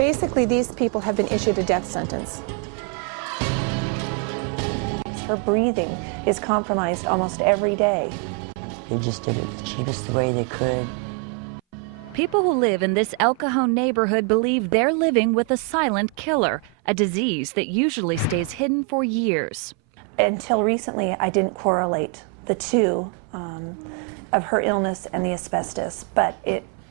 Basically, these people have been issued a death sentence. Her breathing is compromised almost every day. They just did it the cheapest way they could. People who live in this El Cajon neighborhood believe they're living with a silent killer, a disease that usually stays hidden for years. Until recently, I didn't correlate the two of her illness and the asbestos, but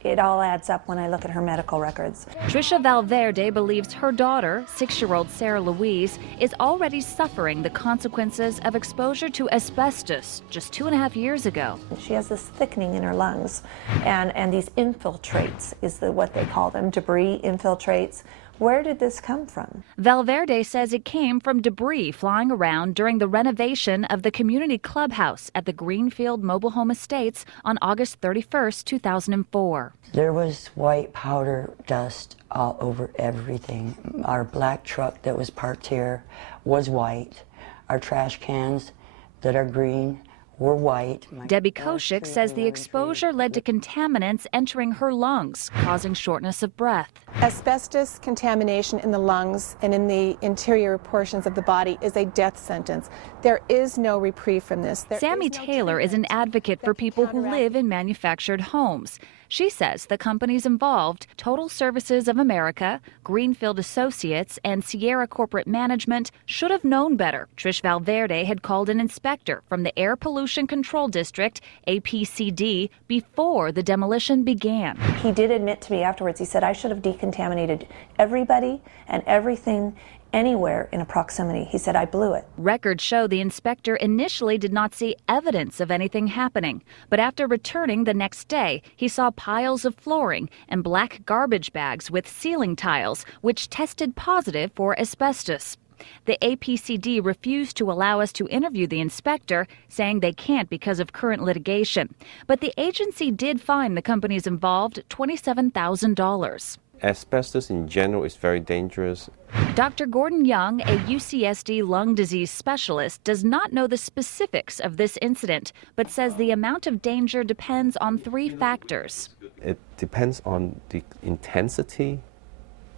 it all adds up when I look at her medical records. Trisha Valverde believes her daughter, 6-year-old Sarah Louise, is already suffering the consequences of exposure to asbestos just 2.5 years ago. She has this thickening in her lungs, and these infiltrates is what they call them, debris infiltrates. Where did this come from? Valverde says it came from debris flying around during the renovation of the community clubhouse at the Greenfield Mobile Home Estates on August 31st, 2004. There was white powder dust all over everything. Our black truck that was parked here was white. Our trash cans that are green were white. Debbie Koshik says the exposure led to contaminants entering her lungs, causing shortness of breath. Asbestos contamination in the lungs and in the interior portions of the body is a death sentence. There is no reprieve from this. Sammy Taylor is an advocate for people who live in manufactured homes. She says the companies involved, Total Services of America, Greenfield Associates, and Sierra Corporate Management, should have known better. Trish Valverde had called an inspector from the Air Pollution Control District, APCD, before the demolition began. He did admit to me afterwards, he said, I should have decontaminated everybody and everything anywhere in a proximity. He said, I blew it. Records show the inspector initially did not see evidence of anything happening, but after returning the next day, he saw piles of flooring and black garbage bags with ceiling tiles, which tested positive for asbestos. The APCD refused to allow us to interview the inspector, saying they can't because of current litigation. But the agency did fine the companies involved $27,000. Asbestos in general is very dangerous. Dr. Gordon Young, a UCSD lung disease specialist, does not know the specifics of this incident, but says the amount of danger depends on 3 factors. It depends on the intensity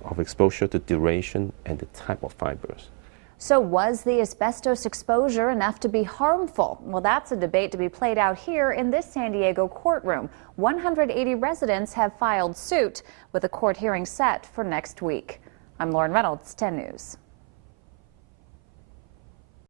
of exposure, the duration, and the type of fibers. So was the asbestos exposure enough to be harmful? Well, that's a debate to be played out here in this San Diego courtroom. 180 residents have filed suit, with a court hearing set for next week. I'm Lauren Reynolds, 10 News.